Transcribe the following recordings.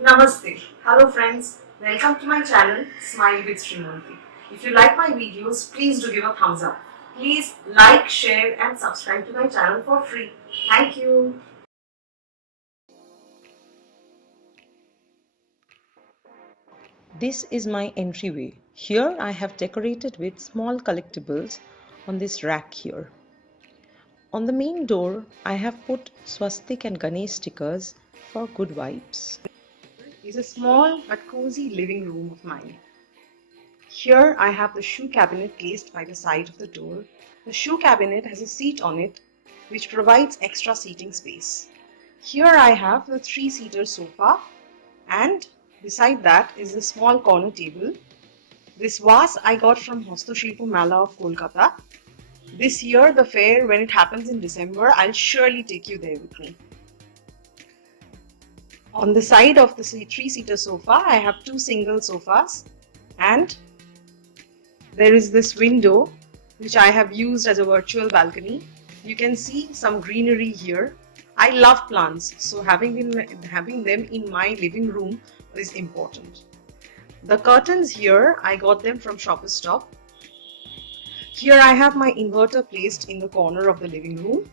Namaste. Hello friends. Welcome to my channel Smile with Srimonti. If you like my videos, please do give a thumbs up. Please like, share and subscribe to my channel for free. Thank you. This is my entryway. Here I have decorated with small collectibles on this rack here. On the main door, I have put swastik and Ganesh stickers for good vibes. Is a small but cozy living room of mine. Here I have the shoe cabinet placed by the side of the door. The shoe cabinet has a seat on it which provides extra seating space. Here I have the 3-seater sofa and beside that is a small corner table. This vase I got from Hastashilpo Mela of Kolkata. This year the fair, when it happens in December, I'll surely take you there with me. On the side of the 3-seater sofa, I have 2 single sofas and there is this window which I have used as a virtual balcony. You can see some greenery here. I love plants, so having them in my living room is important. The curtains here, I got them from Shoppers Stop. Here I have my inverter placed in the corner of the living room.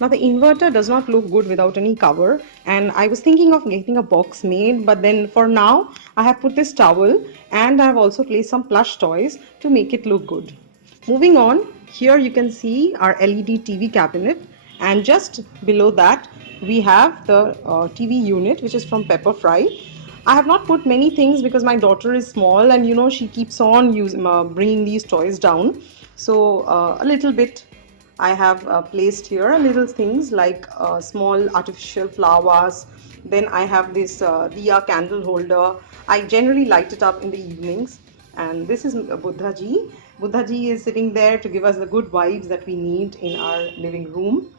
Now the inverter does not look good without any cover, and I was thinking of getting a box made, but then for now I have put this towel and I have also placed some plush toys to make it look good. Moving on, here you can see our LED TV cabinet, and just below that we have the TV unit which is from Pepper Fry. I have not put many things because my daughter is small and she keeps on bringing these toys down. So a little bit I have placed here little things like small artificial flowers. Then I have this diya candle holder. I generally light it up in the evenings. And this is Buddha Ji. Buddha Ji is sitting there to give us the good vibes that we need in our living room.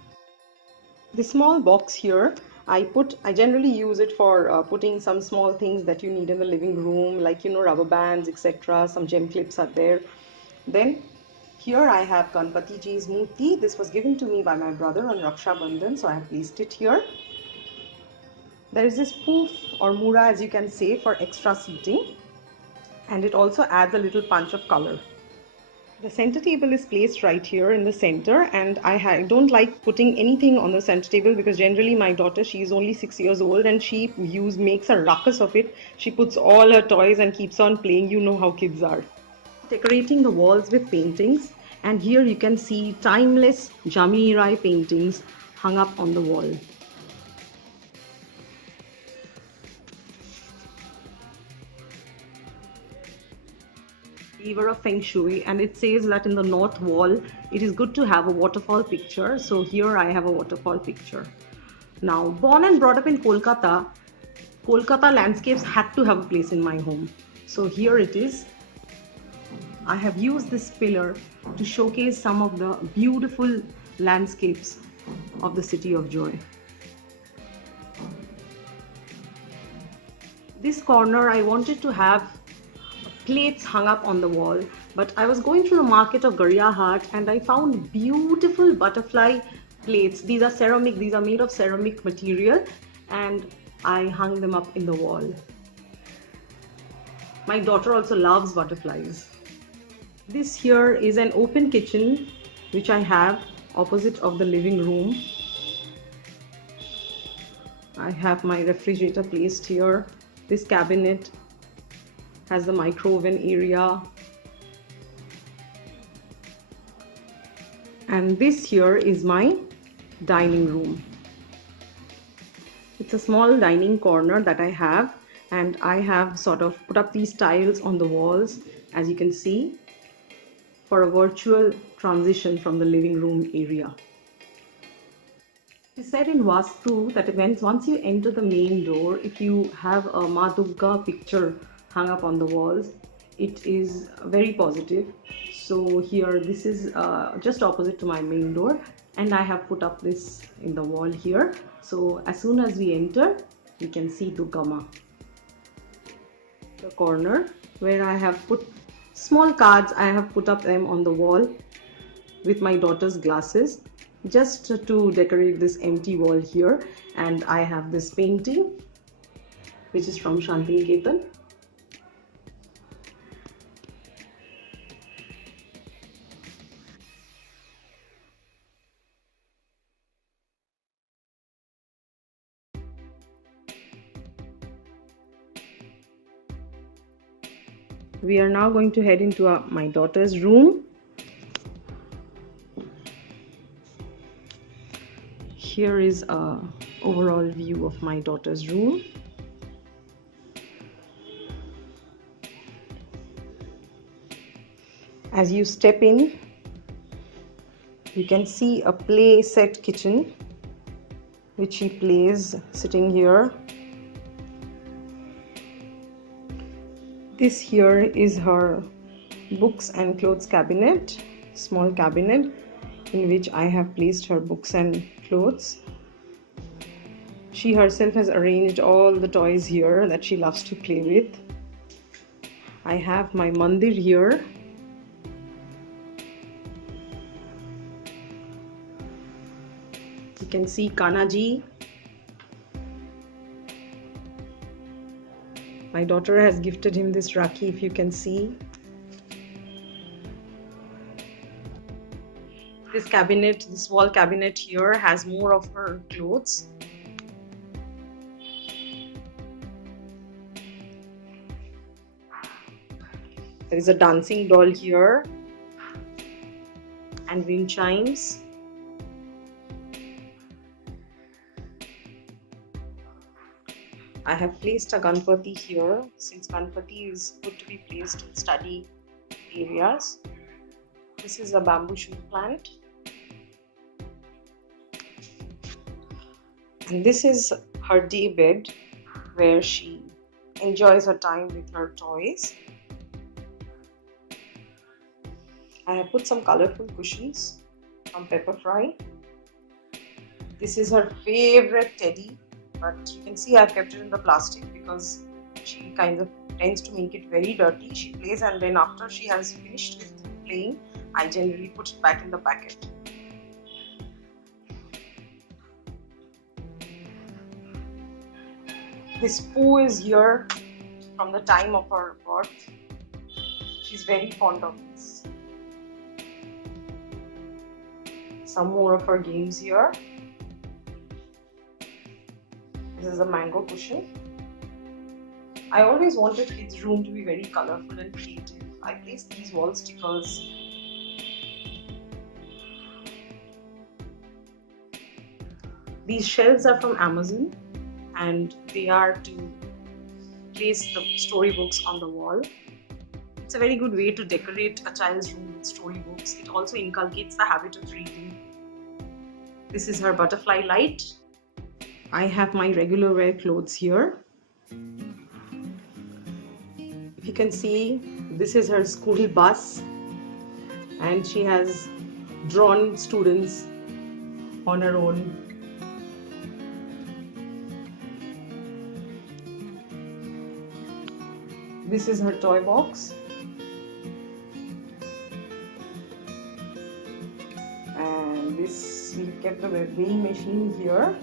This small box here, I generally use it for putting some small things that you need in the living room, like rubber bands, etc. Some gem clips are there. Then here I have Ganpati Ji's Murti. This was given to me by my brother on Raksha Bandhan, so I have placed it here. There is this poof or mura, as you can say, for extra seating, and it also adds a little punch of color. The center table is placed right here in the center, and I don't like putting anything on the center table because generally my daughter, she is only 6 years old and she makes a ruckus of it. She puts all her toys and keeps on playing. You know how kids are. Decorating the walls with paintings, and here you can see timeless Jamini Rai paintings hung up on the wall. Believer of Feng Shui, and it says that in the north wall it is good to have a waterfall picture, so here I have a waterfall picture. Now, born and brought up in Kolkata, Kolkata landscapes had to have a place in my home, so here it is. I have used this pillar to showcase some of the beautiful landscapes of the City of Joy. This corner I wanted to have plates hung up on the wall, but I was going through the market of Garyahat and I found beautiful butterfly plates. These are ceramic, these are made of ceramic material, and I hung them up in the wall. My daughter also loves butterflies. This here is an open kitchen which I have opposite of the living room. I have my refrigerator placed here. This cabinet has the micro oven area. And this here is my dining room. It's a small dining corner that I have, and I have sort of put up these tiles on the walls, as you can see, for a virtual transition from the living room area. It is said in Vastu that once you enter the main door, if you have a Ma Durga picture hung up on the walls, it is very positive. So here, this is just opposite to my main door, and I have put up this in the wall here. So as soon as we enter, we can see Durga Ma. The corner where I have put small cards, I have put up them on the wall. with my daughter's glasses just to decorate this empty wall here. And I have this painting which is from Shantiniketan. We are now going to head into my daughter's room. Here is a overall view of my daughter's room. As you step in, you can see a play set kitchen which she plays sitting here. This here is her books and clothes cabinet, small cabinet in which I have placed her books and clothes. She herself has arranged all the toys here that she loves to play with. I have my mandir here. You can see Kanaji. My daughter has gifted him this Rakhi, if you can see. This cabinet, this wall cabinet here has more of her clothes. There is a dancing doll here and wind chimes. I have placed a Ganpati here, since Ganpati is good to be placed in study areas. This is a bamboo shoot plant. And this is her day bed where she enjoys her time with her toys. I have put some colorful cushions from Pepper Fry. This is her favorite teddy. But you can see I've kept it in the plastic because she kind of tends to make it very dirty. She plays and then after she has finished with playing, I generally put it back in the packet. This Pooh is here from the time of her birth. She's very fond of this. Some more of her games here. This is a mango cushion. I always wanted kids' room to be very colorful and creative. I placed these wall stickers. These shelves are from Amazon and they are to place the storybooks on the wall. It's a very good way to decorate a child's room with storybooks. It also inculcates the habit of reading. This is her butterfly light. I have my regular wear clothes here. If you can see, this is her school bus and she has drawn students on her own. This is her toy box. And this, we kept the weighing machine here.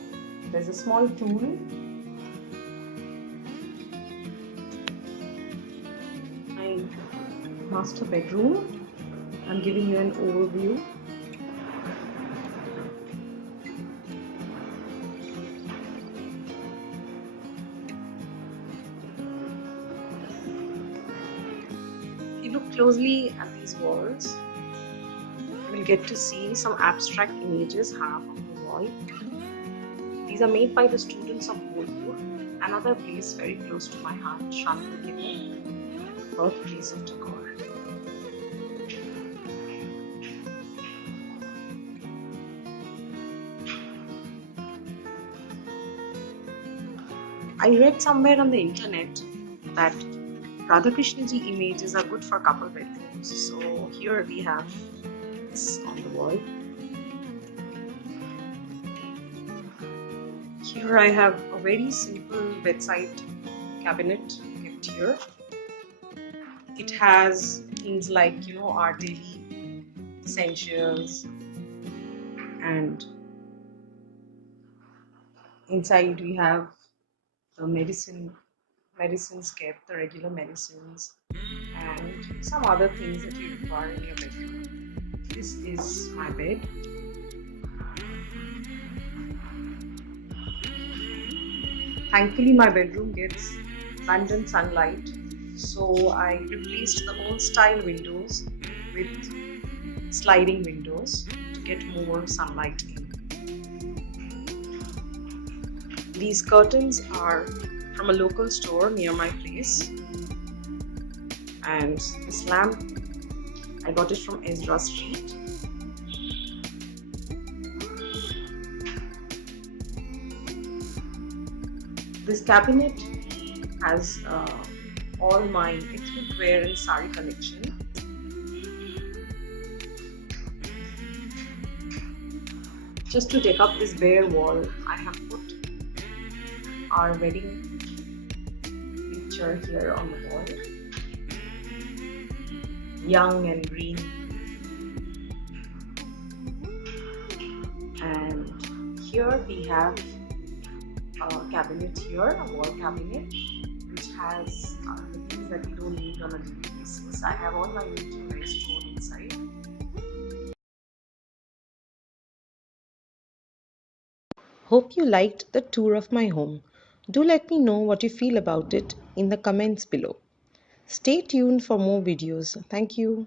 There's a small tool. My master bedroom. I'm giving you an overview. If you look closely at these walls, you will get to see some abstract images half of the wall. These are made by the students of Bolpur, another place very close to my heart, Shantiniketan, birthplace of Tagore. I read somewhere on the internet that Radhakrishnaji images are good for couple bedrooms. So here we have this on the wall. Here I have a very simple bedside cabinet kept here. It has things like, our daily essentials, and inside we have the medicines kept, the regular medicines, and some other things that you require in your bedroom. This is my bed. Thankfully, my bedroom gets abundant sunlight, so I replaced the old style windows with sliding windows to get more sunlight in. These curtains are from a local store near my place, and this lamp I got it from Ezra Street. This cabinet has all my ethnic wear and sari collection. Just to take up this bare wall, I have put our wedding picture here on the wall. Young and green. And here we have a cabinet here, a wall cabinet, which has the things that we don't need on a daily basis. I have all my winter wear stored inside. Hope you liked the tour of my home. Do let me know what you feel about it in the comments below. Stay tuned for more videos. Thank you.